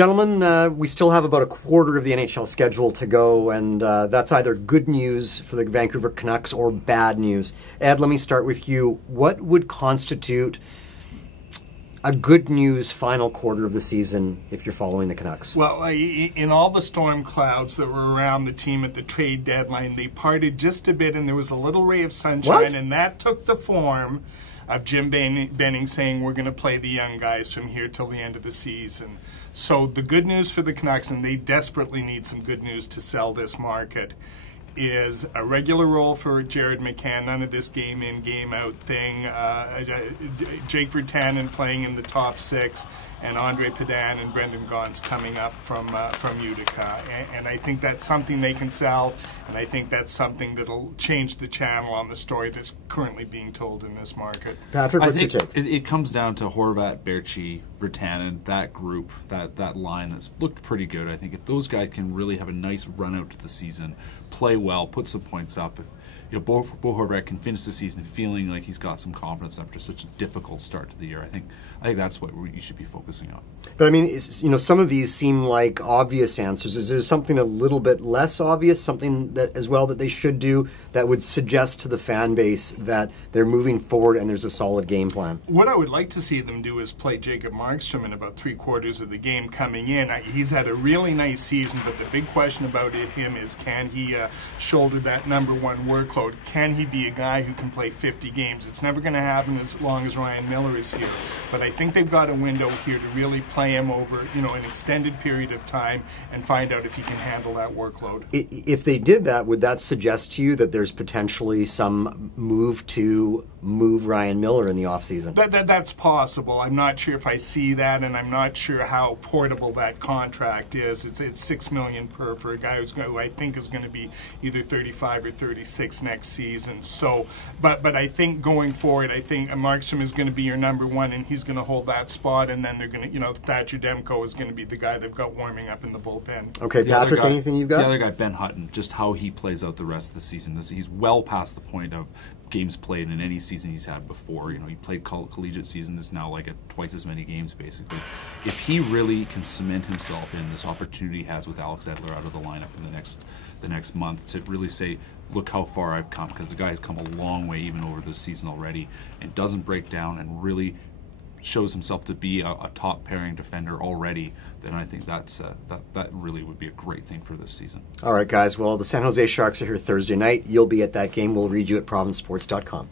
Gentlemen, we still have about a quarter of the NHL schedule to go, and that's either good news for the Vancouver Canucks or bad news. Ed, let me start with you. What would constitute a good news final quarter of the season if you're following the Canucks? Well, in all the storm clouds that were around the team at the trade deadline, they parted just a bit and there was a little ray of sunshine, and that took the form of Jim Benning saying we're going to play the young guys from here till the end of the season. So the good news for the Canucks, and they desperately need some good news to sell this market, is a regular role for Jared McCann, none of this game in, game out thing. Jake Virtanen playing in the top six, and Andre Padan and Brendan Gaunce coming up from Utica. And I think that's something they can sell, and I think that's something that'll change the channel on the story that's currently being told in this market. Patrick, what's your take? It comes down to Horvat, Berchi, Virtanen, that group, that line that's looked pretty good. I think if those guys can really have a nice run out to the season, play well, put some points up, if Bo Horvat can finish the season feeling like he's got some confidence after such a difficult start to the year, I think that's what you should be focusing on. But I mean, some of these seem like obvious answers. Is there something a little bit less obvious, something that as well that they should do that would suggest to the fan base that they're moving forward and there's a solid game plan? What I would like to see them do is play Jacob Markstrom in about 3/4 of the game coming in. He's had a really nice season, but the big question about him is, can he shoulder that #1 workload? Can he be a guy who can play 50 games? It's never going to happen as long as Ryan Miller is here, but I think they've got a window here to really play him over, an extended period of time and find out if he can handle that workload. If they did that, would that suggest to you that there's potentially some move to move Ryan Miller in the offseason? That's possible. I'm not sure if I see that, and I'm not sure how portable that contract is. It's $6 million per for a guy who I think is going to be either 35 or 36 next season. So, but I think going forward, I think Markstrom is going to be your #1, and he's going to hold that spot, and then they're going to, Thatcher Demko is going to be the guy they've got warming up in the bullpen. Okay, Patrick, anything you've got? The other guy, Ben Hutton, just how he plays out the rest of the season. He's well past the point of games played in any season he's had before. He played collegiate season. There's now like twice as many games basically. If he really can cement himself in this opportunity he has with Alex Edler out of the lineup in the next month to really say, look how far I've come, because the guy has come a long way even over this season already, and doesn't break down and really shows himself to be a top pairing defender already, then I think that really would be a great thing for this season. All right, guys. Well, the San Jose Sharks are here Thursday night. You'll be at that game. We'll read you at provincesports.com.